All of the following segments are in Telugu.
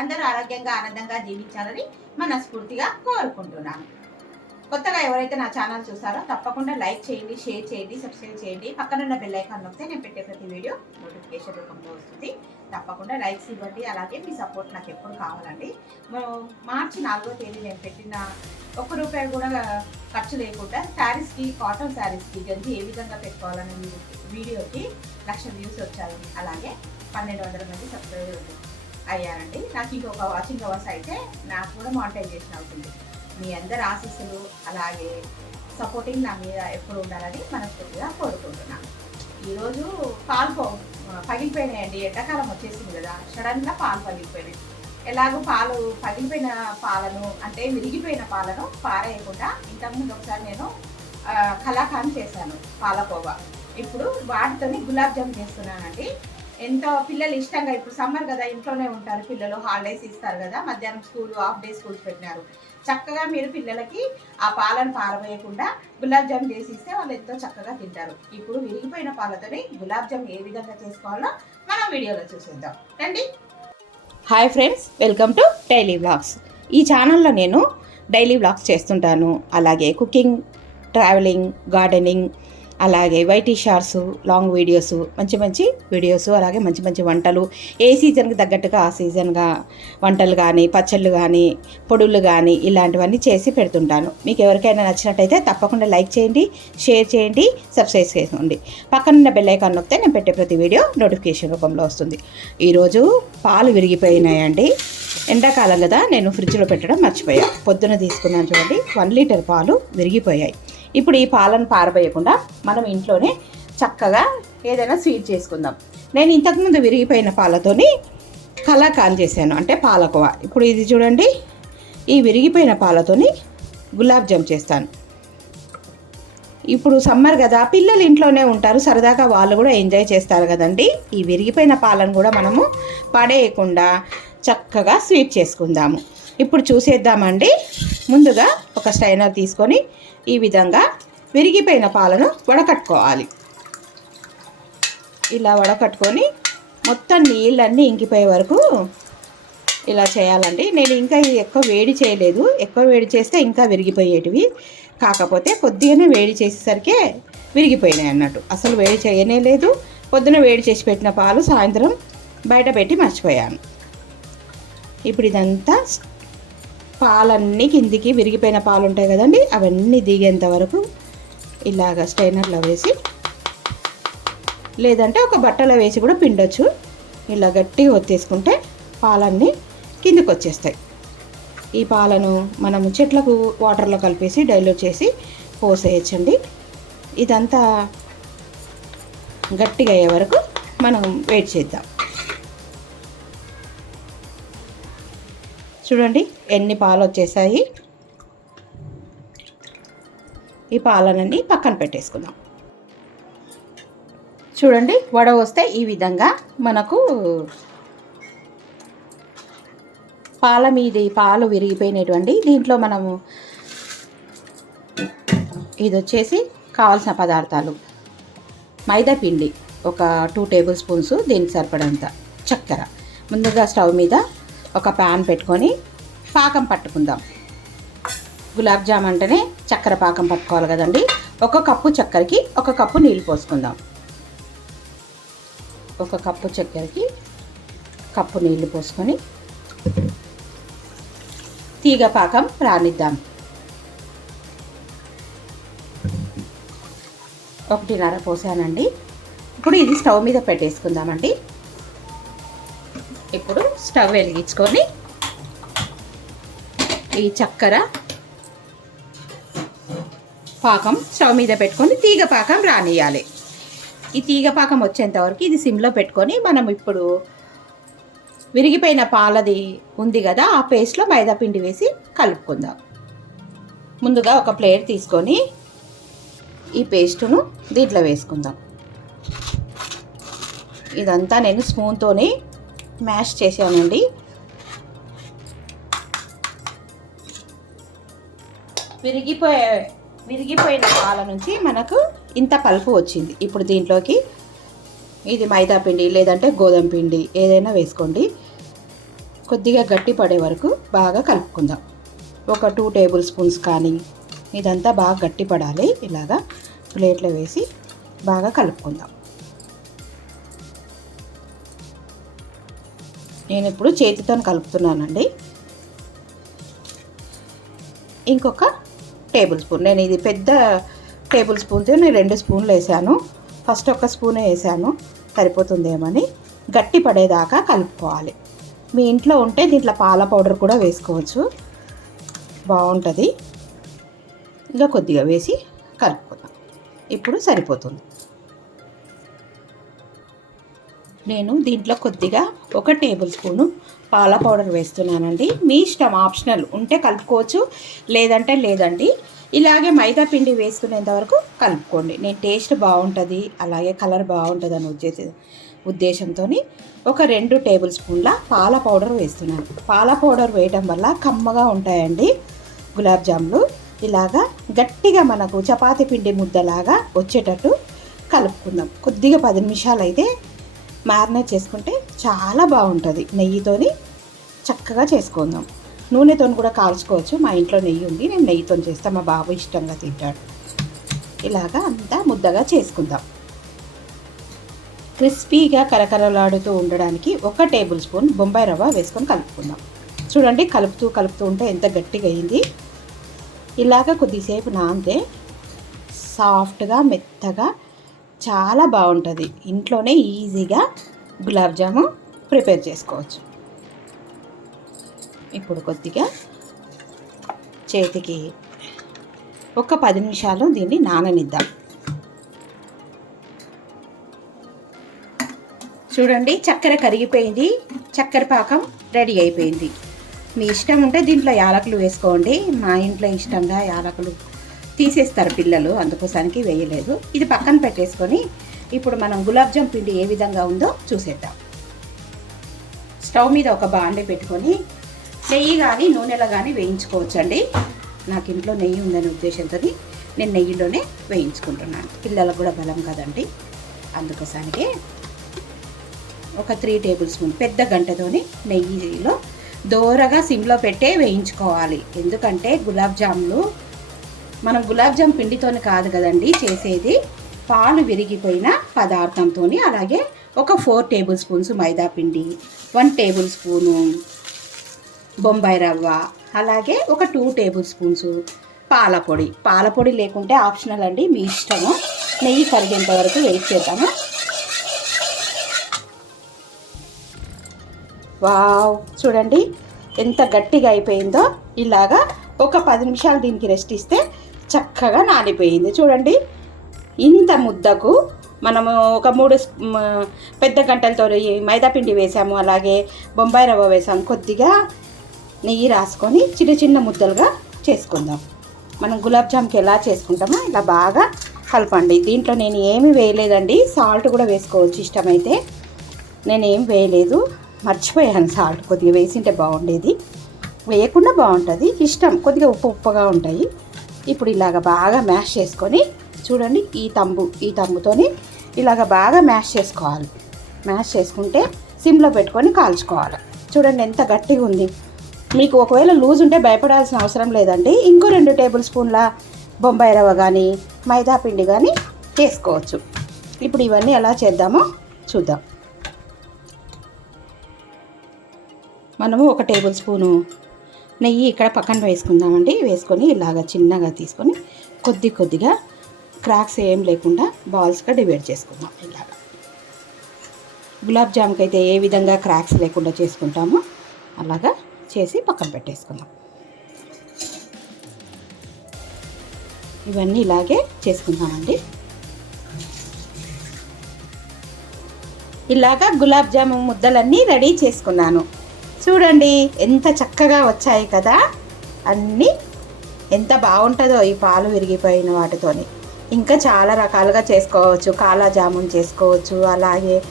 అందరూ ఆరోగ్యంగా ఆనందంగా జీవించాలని మనస్ఫూర్తిగా కోరుకుంటున్నాను. కొత్తగా ఎవరైతే నా ఛానల్ చూసారో తప్పకుండా లైక్ చేయండి షేర్ చేయండి సబ్స్క్రైబ్ చేయండి. పక్కనున్న బెల్ ఐకాన్ నొక్కితే నేను పెట్టే ప్రతి వీడియో నోటిఫికేషన్ రూపంలో వస్తుంది. తప్పకుండా లైక్స్ ఇవ్వండి. అలాగే మీ సపోర్ట్ నాకు ఎప్పుడు కావాలండి. మార్చి నాలుగో తేదీ నేను పెట్టిన ఒక్క రూపాయి కూడా ఖర్చు లేకుండా శారీస్కి కాటన్ శారీస్కి గంజి ఏ విధంగా పెట్టుకోవాలనే వీడియోకి లక్ష వ్యూస్ వచ్చాయి. అలాగే పన్నెండు వందల మంది సబ్స్క్రైబర్ అయ్యారండి నాకు ఇంకొక వాచింగ్ అవర్స్ అయితే నాకు కూడా మానిటైజేషన్ అవుతుంది. మీ అందరి ఆశీస్సులు అలాగే సపోర్టింగ్ నా మీద ఎప్పుడు ఉండాలని మనస్ఫూర్తిగా కోరుకుంటున్నాను. ఈరోజు పాలు పగిలిపోయినాయండి. ఎండాకాలం వచ్చేసింది కదా. సడన్గా పాలు పగిలిపోయినాయి. ఎలాగో పాలు పగిలిపోయిన పాలను అంటే విరిగిపోయిన పాలను పారేయకుండా ఇంతకుముందు ఒకసారి నేను ఆ, చేశాను పాలకోవా. ఇప్పుడు వాటితోని గులాబ్ జామ్ చేస్తున్నానండి. ఎంతో పిల్లలు ఇష్టంగా ఇప్పుడు సమ్మర్ కదా ఇంట్లోనే ఉంటారు పిల్లలు హాలిడేస్ ఇస్తారు కదా మధ్యాహ్నం స్కూల్ హాఫ్ డే స్కూల్స్ పెట్టినారు. చక్కగా మీరు పిల్లలకి ఆ పాలను పారవేయకుండా గులాబ్ జామ్ చేసి ఇస్తే వాళ్ళు ఎంతో చక్కగా తింటారు. ఇప్పుడు విరిగిపోయిన పాలతోని గులాబ్ జామ్ ఏ విధంగా చేసుకోవాలో మనం వీడియోలో చూసేద్దాం. రండి. Hi friends welcome to daily vlogs ఈ ఛానల్లో నేను డైలీ వ్లాగ్స్ చేస్తుంటాను. అలాగే కుకింగ్ ట్రావెలింగ్ గార్డెనింగ్ అలాగే వైటీ షార్ట్స్ లాంగ్ వీడియోస్ మంచి మంచి వీడియోస్ అలాగే మంచి మంచి వంటలు. ఏ సీజన్కి తగ్గట్టుగా ఆ సీజన్గా వంటలు కానీ పచ్చళ్ళు కానీ పొడులు కానీ ఇలాంటివన్నీ చేసి పెడుతుంటాను. మీకు ఎవరికైనా నచ్చినట్టయితే తప్పకుండా లైక్ చేయండి షేర్ చేయండి సబ్స్క్రైబ్ చేసుకోండి. పక్కనున్న బెల్ ఐకాన్ నొక్కితే నేను పెట్టే ప్రతి వీడియో నోటిఫికేషన్ రూపంలో వస్తుంది. ఈరోజు పాలు విరిగిపోయినాయండి. ఎండాకాలం కదా నేను ఫ్రిడ్జ్లో పెట్టడం మర్చిపోయాను పొద్దున తీసుకున్నాను చూడండి వన్ లీటర్ పాలు విరిగిపోయాయి. ఇప్పుడు ఈ పాలను పారబోయకుండా మనం ఇంట్లోనే చక్కగా ఏదైనా స్వీట్ చేసుకుందాం. నేను ఇంతకుముందు విరిగిపోయిన పాలతోని కలాకాన్ చేశాను అంటే పాలకోవా. ఇప్పుడు ఇది చూడండి ఈ విరిగిపోయిన పాలతోని గులాబ్ జామ్ చేస్తాను. ఇప్పుడు సమ్మర్ కదా పిల్లలు ఇంట్లోనే ఉంటారు సరదాగా వాళ్ళు కూడా ఎంజాయ్ చేస్తారు కదండి. ఈ విరిగిపోయిన పాలను కూడా మనము పడేయకుండా చక్కగా స్వీట్ చేసుకుందాము. ఇప్పుడు చూసేద్దామండి. ముందుగా ఒక స్టైనర్ తీసుకొని ఈ విధంగా విరిగిపోయిన పాలను వడకట్టుకోవాలి. ఇలా వడకట్టుకొని మొత్తం నీళ్ళన్నీ ఇంకిపోయే వరకు ఇలా చేయాలండి. నేను ఇంకా ఇది ఎక్కువ వేడి చేయలేదు. ఎక్కువ వేడి చేస్తే ఇంకా విరిగిపోయేటివి. కాకపోతే కొద్దిగానే వేడి చేసేసరికి విరిగిపోయినాయి అన్నట్టు. అసలు వేడి చేయనే లేదు. పొద్దున వేడి చేసి పెట్టిన పాలు సాయంత్రం బయట పెట్టి మర్చిపోయాను. ఇప్పుడు ఇదంతా పాలన్నీ కిందికి విరిగిపోయిన పాలు ఉంటాయి కదండి అవన్నీ దిగేంత వరకు ఇలాగ స్టైనర్లో వేసి లేదంటే ఒక బట్టలో వేసి కూడా పిండొచ్చు. ఇలా గట్టిగా ఒత్తేసుకుంటే పాలన్నీ కిందికి వచ్చేస్తాయి ఈ పాలను మనము చెట్లకు వాటర్లో కలిపేసి డైల్యూట్ చేసి పోసేయచ్చండి. ఇదంతా గట్టిగా అయ్యే వరకు మనం వెయిట్ చేద్దాం. చూడండి ఎన్ని పాలు వచ్చేసాయి ఈ పాలనన్నీ పక్కన పెట్టేసుకుందాం. చూడండి వడ వస్తే ఈ విధంగా మనకు పాల మీద పాలు విరిగిపోయినటువంటి దీంట్లో మనము ఇది వచ్చేసి కావాల్సిన పదార్థాలు. మైదా పిండి ఒక టూ టేబుల్ స్పూన్స్ దీనికి సరిపడంత చక్కెర. ముందుగా స్టవ్ మీద ఒక ప్యాన్ పెట్టుకొని పాకం పట్టుకుందాం. గులాబ్ జామ్ అంటేనే చక్కెర పాకం పట్టుకోవాలి కదండి. ఒక కప్పు చక్కెరకి ఒక కప్పు నీళ్ళు పోసుకుందాం. ఒక కప్పు చక్కెరకి కప్పు నీళ్ళు పోసుకొని తీగ పాకం రానిద్దాం. ఒకటిన్నర పోసానండి. ఇప్పుడు ఇది స్టవ్ మీద పెట్టేసుకుందామండి. ఇప్పుడు స్టవ్ వెలిగించుకొని ఈ చక్కెర పాకం స్టవ్ మీద పెట్టుకొని తీగ పాకం రానియాలి. ఈ తీగ పాకం వచ్చేంత వరకు ఇది సిమ్లో పెట్టుకొని మనం ఇప్పుడు విరిగిపోయిన పాలది ఉంది కదా ఆ పేస్ట్లో మైదా పిండి వేసి కలుపుకుందాం. ముందుగా ఒక ప్లేట్ తీసుకొని ఈ పేస్టును దీంట్లో వేసుకుందాం. ఇదంతా నేను స్పూన్తోనే మ్యాష్ చేశానండి. విరిగిపోయే విరిగిపోయిన పాల నుంచి మనకు ఇంత పలుపు వచ్చింది. ఇప్పుడు దీంట్లోకి ఇది మైదా పిండి లేదంటే గోధుమ పిండి ఏదైనా వేసుకోండి. కొద్దిగా గట్టి పడే వరకు బాగా కలుపుకుందాం. ఒక టూ టేబుల్ స్పూన్స్ కానీ ఇదంతా బాగా గట్టి పడాలి. ఇలాగా ప్లేట్లో వేసి బాగా కలుపుకుందాం. నేను ఇప్పుడు చేతితో కలుపుతున్నానండి. ఇంకొక టేబుల్ స్పూన్. నేను ఇది పెద్ద టేబుల్ స్పూన్తో నేను రెండు స్పూన్లు వేసాను. ఫస్ట్ ఒక స్పూనే వేసాను. సరిపోతుందేమని గట్టి పడేదాకా కలుపుకోవాలి. మీ ఇంట్లో ఉంటే దీంట్లో పాల పౌడర్ కూడా వేసుకోవచ్చు. బాగుంటుంది. ఇంకా కొద్దిగా వేసి కలుపుకుందాం. ఇప్పుడు సరిపోతుంది. నేను దీంట్లో కొద్దిగా ఒక టేబుల్ స్పూను పాల పౌడర్ వేస్తున్నానండి. మీ ఇష్టం ఆప్షనల్ ఉంటే కలుపుకోవచ్చు లేదంటే లేదండి. ఇలాగే మైదా పిండి వేసుకునేంత వరకు కలుపుకోండి. నేను టేస్ట్ బాగుంటుంది అలాగే కలర్ బాగుంటుంది అని ఉద్దేశ ఉద్దేశంతో ఒక రెండు టేబుల్ స్పూన్ల పాల పౌడర్ వేస్తున్నాను. పాల పౌడర్ వేయడం వల్ల కమ్మగా ఉంటాయండి గులాబ్ జాములు. ఇలాగా గట్టిగా మనకు చపాతీ పిండి ముద్దలాగా వచ్చేటట్టు కలుపుకుందాం. కొద్దిగా పది నిమిషాలు అయితే మ్యారినేట్ చేసుకుంటే చాలా బాగుంటుంది. నెయ్యితోని చక్కగా చేసుకుందాం. నూనెతో కూడా కాల్చుకోవచ్చు. మా ఇంట్లో నెయ్యి ఉంది. నేను నెయ్యితో చేస్తాను మా బాబు ఇష్టంగా తింటాడు. ఇలాగా అంతా ముద్దగా చేసుకుందాం. క్రిస్పీగా కరకరలాడుతూ ఉండడానికి ఒక టేబుల్ స్పూన్ బొంబాయి రవ్వ వేసుకొని కలుపుకుందాం. చూడండి కలుపుతూ కలుపుతూ ఉంటే ఎంత గట్టిగా అయింది. ఇలాగ కొద్దిసేపు నాంతే సాఫ్ట్గా మెత్తగా చాలా బాగుంటుంది. ఇంట్లోనే ఈజీగా గులాబ్ జాము ప్రిపేర్ చేసుకోవచ్చు. ఇప్పుడు కొద్దిగా చేతికి ఒక పది నిమిషాలు దీన్ని నాననిద్దాం. చూడండి చక్కెర కరిగిపోయింది. చక్కెర పాకం రెడీ అయిపోయింది. మీ ఇష్టం ఉంటే దీంట్లో యాలకులు వేసుకోండి. మా ఇంట్లో ఇష్టంగా యాలకులు తీసేస్తారు పిల్లలు అందుకోసానికి వేయలేదు. ఇది పక్కన పెట్టేసుకొని ఇప్పుడు మనం గులాబ్ జామ్ పిండి ఏ విధంగా ఉందో చూసేద్దాం. స్టవ్ మీద ఒక బాండె పెట్టుకొని నెయ్యి కానీ నూనెలో కానీ వేయించుకోవచ్చండి. నాకు ఇంట్లో నెయ్యి ఉందనే ఉద్దేశంతో నేను నెయ్యిలోనే వేయించుకుంటున్నాను. పిల్లలకు కూడా బలం కదండి. అందుకోసానికి ఒక త్రీ టేబుల్ స్పూన్ పెద్ద గంటతోని నెయ్యిలో దోరగా సిమ్లో పెట్టే వేయించుకోవాలి. ఎందుకంటే గులాబ్ జాములు మనం గులాబ్ జామ్ పిండితో కాదు కదండి చేసేది. పాలు విరిగిపోయిన పదార్థంతో అలాగే ఒక ఫోర్ టేబుల్ స్పూన్స్ మైదా పిండి వన్ టేబుల్ స్పూను బొంబాయి రవ్వ అలాగే ఒక టూ టేబుల్ స్పూన్స్ పాల పొడి పాల పొడి లేకుంటే ఆప్షనల్ అండి మీ ఇష్టము. నెయ్యి కరిగేంత వరకు వెయిట్ చేద్దాము. వావ్! చూడండి ఎంత గట్టిగా అయిపోయిందో. ఇలాగా ఒక పది నిమిషాలు దీనికి రెస్ట్ ఇస్తే చక్కగా నానిపోయింది. చూడండి ఇంత ముద్దకు మనము ఒక మూడు పెద్ద గంటలతో మైదాపిండి వేసాము అలాగే బొంబాయి రవ్వ వేసాము. కొద్దిగా నెయ్యి రాసుకొని చిన్న చిన్న ముద్దలుగా చేసుకుందాం. మనం గులాబ్ జామ్కి ఎలా చేసుకుంటామో ఇలా బాగా కలపండి. దీంట్లో నేను ఏమి వేయలేదండి. సాల్ట్ కూడా వేసుకోవచ్చు ఇష్టమైతే. నేను ఏం వేయలేదు. మర్చిపోయాను సాల్ట్. కొద్దిగా వేసింటే బాగుండేది. వేయకుండా బాగుంటుంది. ఇష్టం. కొద్దిగా ఉప్పు ఉప్పుగా ఉంటాయి. ఇప్పుడు ఇలాగ బాగా మ్యాష్ చేసుకొని చూడండి ఈ తంబు ఈ తంబుతోని ఇలాగ బాగా మ్యాష్ చేసుకోవాలి. మ్యాష్ చేసుకుంటే సిమ్లో పెట్టుకొని కాల్చుకోవాలి. చూడండి ఎంత గట్టిగా ఉంది. మీకు ఒకవేళ లూజ్ ఉంటే భయపడాల్సిన అవసరం లేదండి. ఇంకో రెండు టేబుల్ స్పూన్ల బొంబాయి రవ్వ కానీ మైదా పిండి కానీ చేసుకోవచ్చు. ఇప్పుడు ఇవన్నీ ఎలా చేద్దామో చూద్దాం. మనము ఒక టేబుల్ స్పూను నెయ్యి ఇక్కడ పక్కన వేసుకుందామండి. వేసుకొని ఇలాగ చిన్నగా తీసుకొని కొద్ది కొద్దిగా క్రాక్స్ ఏం లేకుండా బాల్స్గా డివైడ్ చేసుకుందాం ఇలాగ. గులాబ్ జామ్కి అయితే ఏ విధంగా క్రాక్స్ లేకుండా చేసుకుంటామో అలాగా చేసి పక్కన పెట్టేసుకుందాం. ఇవన్నీ ఇలాగే చేసుకుందామండి. ఇలాగా గులాబ్ జాము ముద్దలన్నీ రెడీ చేసుకున్నాను. చూడండి ఎంత చక్కగా వచ్చాయి కదా? అన్నీ ఎంత బాగుంటుందో ఈ పాలు విరిగిపోయిన వాటితోని. ఇంకా చాలా రకాలుగా చేసుకోవచ్చు. కాలా జామున్ చేసుకోవచ్చు అలాగే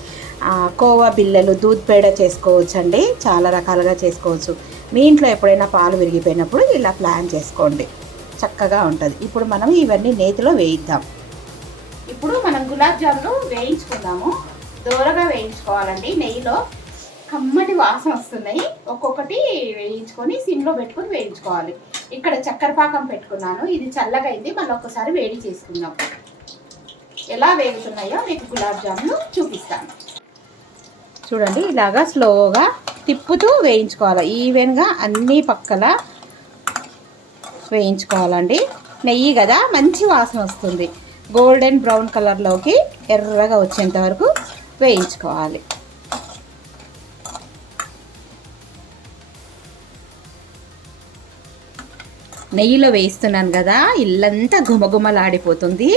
కోవా బిల్లలు దూద్ పేడ చేసుకోవచ్చు అండి చాలా రకాలుగా చేసుకోవచ్చు. మీ ఇంట్లో ఎప్పుడైనా పాలు విరిగిపోయినప్పుడు ఇలా ప్లాన్ చేసుకోండి. చక్కగా ఉంటుంది. ఇప్పుడు మనం ఇవన్నీ నేతిలో వేయిద్దాం. ఇప్పుడు మనం గులాబ్ జామును వేయించుకుందాము. దూరగా వేయించుకోవాలండి. నెయ్యిలో కమ్మటి వాసన వస్తున్నాయి. ఒక్కొక్కటి వేయించుకొని సిమ్లో పెట్టుకొని వేయించుకోవాలి. ఇక్కడ చక్కెర పాకం పెట్టుకున్నాను. ఇది చల్లగా అయింది. మళ్ళీ ఒక్కసారి వేడి చేసుకుందాం. ఎలా వేగుతున్నాయో మీకు గులాబ్ జాములు చూపిస్తాను. చూడండి ఇలాగా స్లోగా తిప్పుతూ వేయించుకోవాలి. ఈవెన్గా అన్ని పక్కల వేయించుకోవాలండి. నెయ్యి కదా మంచి వాసన వస్తుంది. గోల్డెన్ బ్రౌన్ కలర్లోకి ఎర్రగా వచ్చేంత వరకు వేయించుకోవాలి. నెయ్యిలో వేయిస్తున్నాను కదా ఇల్లంతా గుమగుమలాడిపోతుంది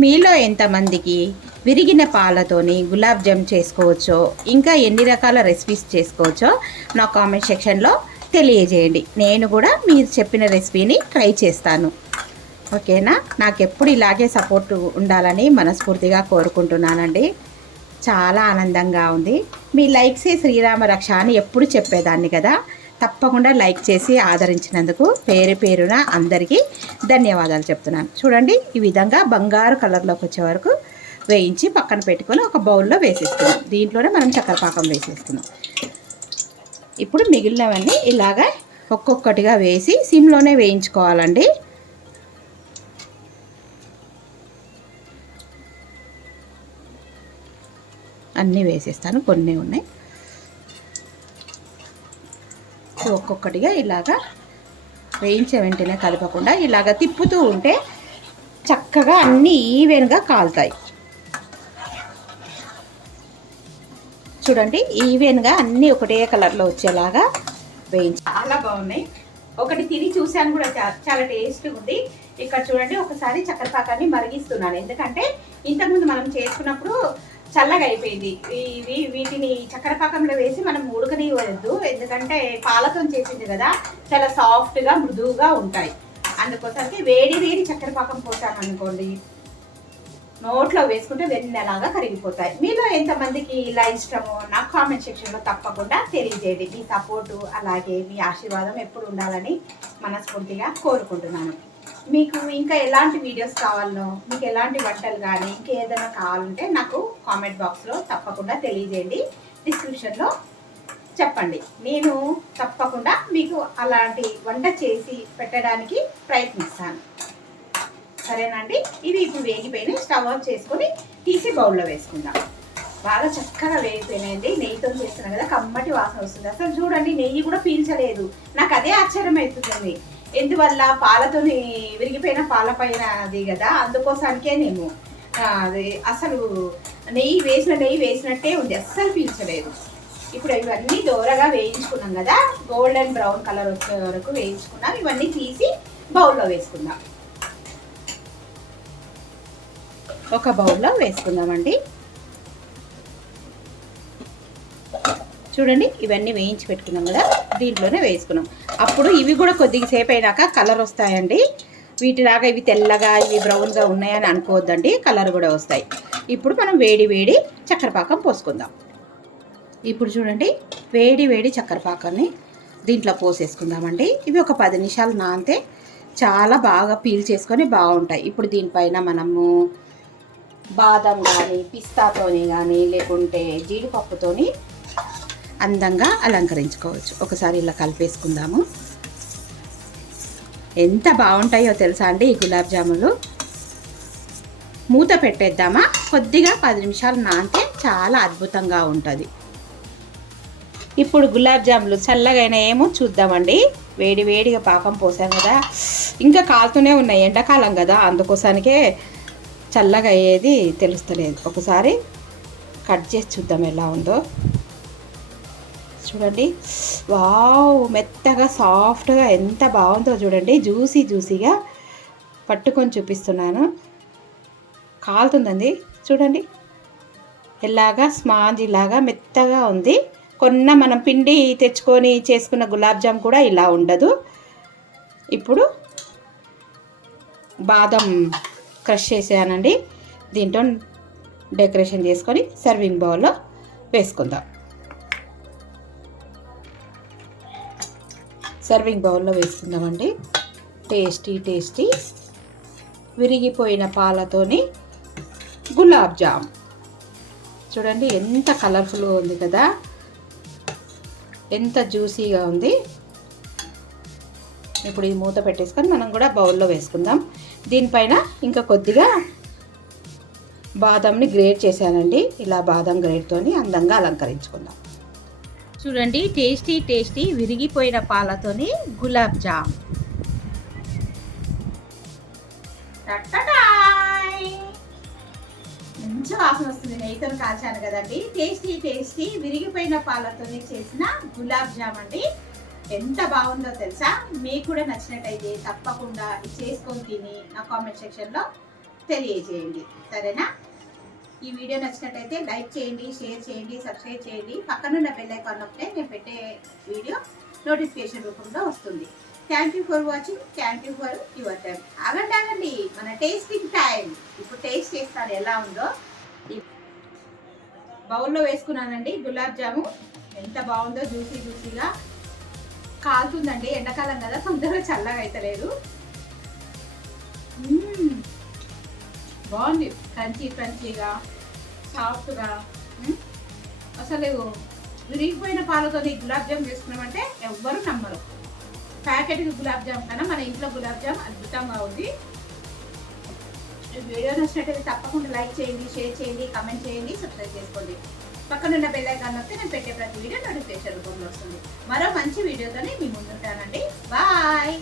మీలో ఎంతమందికి విరిగిన పాలతోని గులాబ్ జామ్ చేసుకోవచ్చో ఇంకా ఎన్ని రకాల రెసిపీస్ చేసుకోవచ్చో నా కామెంట్ సెక్షన్లో తెలియజేయండి. నేను కూడా మీరు చెప్పిన రెసిపీని ట్రై చేస్తాను. ఓకేనా నాకు ఎప్పుడు ఇలాగే సపోర్ట్ ఉండాలని మనస్ఫూర్తిగా కోరుకుంటున్నానండి. చాలా ఆనందంగా ఉంది. మీ లైక్సే శ్రీరామ రక్ష అని ఎప్పుడు చెప్పేదాన్ని కదా? తప్పకుండా లైక్ చేసి ఆదరించినందుకు పేరు పేరున అందరికీ ధన్యవాదాలు చెప్తున్నాను. చూడండి ఈ విధంగా బంగారు కలర్లోకి వచ్చే వరకు వేయించి పక్కన పెట్టుకొని ఒక బౌల్లో వేసేస్తున్నాం దీంట్లోనే మనం చక్కెర పాకం వేసేస్తున్నాం ఇప్పుడు మిగిలినవన్నీ ఇలాగా ఒక్కొక్కటిగా వేసి సిమ్లోనే వేయించుకోవాలండి. అన్నీ వేసేస్తాను కొన్ని ఉన్నాయి. సో ఒక్కొక్కటిగా ఇలాగా వేయించే వెంటనే కలపకుండా ఇలాగ తిప్పుతూ ఉంటే చక్కగా అన్నీ ఈవెన్గా కాలుతాయి. చూడండి ఈవెన్గా అన్నీ ఒకటే కలర్లో వచ్చేలాగా వేయించి. చాలా బాగున్నాయి. ఒకటి తిని చూశాను కూడా చాలా టేస్ట్గా ఉంది. ఇక్కడ చూడండి ఒకసారి చక్కెర పాకాన్ని మరిగిస్తున్నాను. ఎందుకంటే ఇంతకుముందు మనం చేసుకున్నప్పుడు చల్లగా అయిపోయింది. ఇవి వీటిని చక్కెర పాకంలో వేసి మనం ఉడకనివ్వద్దు ఎందుకంటే పాలతో చేసింది కదా చాలా సాఫ్ట్గా మృదువుగా ఉంటాయి. అందుకోసానికి వేడి వేడి చక్కెర పాకం పోసామనుకోండి నోట్లో వేసుకుంటే వెన్నెలాగా కరిగిపోతాయి. మీలో ఎంతమందికి ఇలా ఇష్టమో నాకు కామెంట్ సెక్షన్లో తప్పకుండా తెలియజేయండి. మీ సపోర్టు అలాగే మీ ఆశీర్వాదం ఎప్పుడు ఉండాలని మనస్ఫూర్తిగా కోరుకుంటున్నాను. మీకు ఇంకా ఎలాంటి వీడియోస్ కావాలనో మీకు ఎలాంటి వంటలు కానీ ఇంకేదైనా కావాలంటే నాకు కామెంట్ బాక్స్లో తప్పకుండా తెలియజేయండి. డిస్క్రిప్షన్లో చెప్పండి. నేను తప్పకుండా మీకు అలాంటి వంట చేసి పెట్టడానికి ప్రయత్నిస్తాను. సరేనండి? ఇవి ఇప్పుడు వేగిపోయినాయి. స్టవ్ ఆఫ్ చేసుకొని తీసి బౌల్లో వేసుకుందాం. బాగా చక్కగా వేగిపోయినాయండి. నెయ్యితో చేస్తున్నాను కదా కమ్మటి వాసన వస్తుంది. అసలు చూడండి నెయ్యి కూడా పీల్చలేదు. నాకు అదే ఆశ్చర్యం అవుతుంది ఎందువల్ల పాలతోని విరిగిపోయిన పాల పైన అది కదా అందుకోసానికే నేను అది అసలు నెయ్యి వేసిన నెయ్యి వేసినట్టే ఉంది అస్సలు పీల్చలేదు. ఇప్పుడు ఇవన్నీ దూరగా వేయించుకున్నాం కదా గోల్డెన్ బ్రౌన్ కలర్ వచ్చే వరకు వేయించుకున్నాం ఇవన్నీ తీసి బౌల్లో వేసుకుందాం. ఒక బౌల్లో వేసుకుందామండి. చూడండి ఇవన్నీ వేయించి పెట్టుకున్నాం కదా. దీంట్లోనే వేసుకున్నాం. అప్పుడు ఇవి కూడా కొద్దిగా సేపు అయినాక కలర్ వస్తాయండి. వీటిలాగా ఇవి తెల్లగా ఇవి బ్రౌన్గా ఉన్నాయని అనుకోవద్దండి. కలర్ కూడా వస్తాయి. ఇప్పుడు మనం వేడి వేడి చక్కెర పాకం పోసుకుందాం. ఇప్పుడు చూడండి వేడి వేడి చక్కెర పాకాన్ని దీంట్లో పోసేసుకుందామండి. ఇవి ఒక పది నిమిషాలు నానితే చాలా బాగా పీల్ చేసుకొని బాగుంటాయి. ఇప్పుడు దీనిపైన మనము బాదం కానీ పిస్తాతోని కానీ లేకుంటే జీడిపప్పుతోని అందంగా అలంకరించుకోవచ్చు. ఒకసారి ఇలా కలిపేసుకుందాము. ఎంత బాగుంటాయో తెలుసా అండి ఈ గులాబ్ జాములు? మూత పెట్టేద్దామా? కొద్దిగా పది నిమిషాలు నానితే చాలా అద్భుతంగా ఉంటుంది. ఇప్పుడు గులాబ్ జాములు చల్లగైన ఏమో చూద్దామండి. వేడి వేడిగా పాకం పోసాం కదా. ఇంకా కాలుతూనే ఉన్నాయి ఎండాకాలం కదా. అందుకోసానికే చల్లగా అయ్యేది తెలుస్తలేదు. ఒకసారి కట్ చేసి చూద్దాం ఎలా ఉందో. చూడండి. వావ్ మెత్తగా సాఫ్ట్గా ఎంత బాగుందో చూడండి. జ్యూసీ జ్యూసీగా పట్టుకొని చూపిస్తున్నాను. కాలుతుందండి. చూడండి. ఎలాగా స్పాంజ్ ఇలాగా మెత్తగా ఉంది. కొన్న మనం పిండి తెచ్చుకొని చేసుకున్న గులాబ్ జామ్ కూడా ఇలా ఉండదు. ఇప్పుడు బాదం క్రష్ చేసానండి దీంట్లో డెకరేషన్ చేసుకొని సర్వింగ్ బౌల్లో వేసుకుందాం. సర్వింగ్ బౌల్లో వేసుకుందామండి. Tasty tasty. విరిగిపోయిన పాలతోని గులాబ్ జామ్. చూడండి ఎంత కలర్ఫుల్గా ఉంది కదా. ఎంత జ్యూసీగా ఉంది. ఇప్పుడు ఈ మూత పెట్టేసుకొని మనం కూడా బౌల్లో వేసుకుందాం. దీనిపైన ఇంకా కొద్దిగా బాదంని గ్రేట్ చేశానండి. ఇలా బాదం గ్రేట్తోని అందంగా అలంకరించుకుందాం. చూడండి టేస్టీ టేస్టీ విరిగిపోయిన పాలతోని గులాబ్ జామ్. మంచి వాసన వస్తుంది నెయ్యితో కాల్చాను కదండి. టేస్టీ టేస్టీ విరిగిపోయిన పాలతోని చేసిన గులాబ్ జామ్ అండి. ఎంత బాగుందో తెలుసా? మీకు కూడా నచ్చినట్టయితే తప్పకుండా చేసుకొని తిని నా కామెంట్ సెక్షన్లో తెలియజేయండి. సరేనా? ఈ వీడియో నచ్చినట్టయితే లైక్ చేయండి షేర్ చేయండి సబ్స్క్రైబ్ చేయండి. పక్కనున్న బెల్ ఐకాన్ నేను పెట్టే వీడియో నోటిఫికేషన్ రూపంలో వస్తుంది. Thank you for watching thank you for your time ఆగండి ఆగండి. మన టేస్టింగ్ టైం ఇప్పుడు టేస్ట్ చేస్తాను. ఎలా ఉందో. బౌల్లో వేసుకున్నానండి గులాబ్ జాము. ఎంత బాగుందో జ్యూసీ జ్యూసీగా. కాలుతుందండి. ఎండాకాలం కదా తొందరగా చల్లగా అవుతలేదు బాగుంది. క్రంచీ క్రంచీగా సాఫ్ట్గా అసలు విరిగిపోయిన పాలతో గులాబ్ జామ్ చేసుకున్నామంటే ఎవ్వరు నమ్మరు. ప్యాకెట్ గులాబ్ జామ్ కన్నా మన ఇంట్లో గులాబ్ జామ్ అద్భుతంగా ఉంది. వీడియో నచ్చినట్టయితే తప్పకుండా లైక్ చేయండి షేర్ చేయండి కమెంట్ చేయండి సబ్స్క్రైబ్ చేసుకోండి. పక్కన ఉన్న బెల్ ఐకాన్ వస్తే నేను పెట్టే ప్రతి వీడియో నోటిఫికేషన్ రూపంలో వస్తుంది. మరో మంచి వీడియోతోనే మీ ముందుంటానండి. బాయ్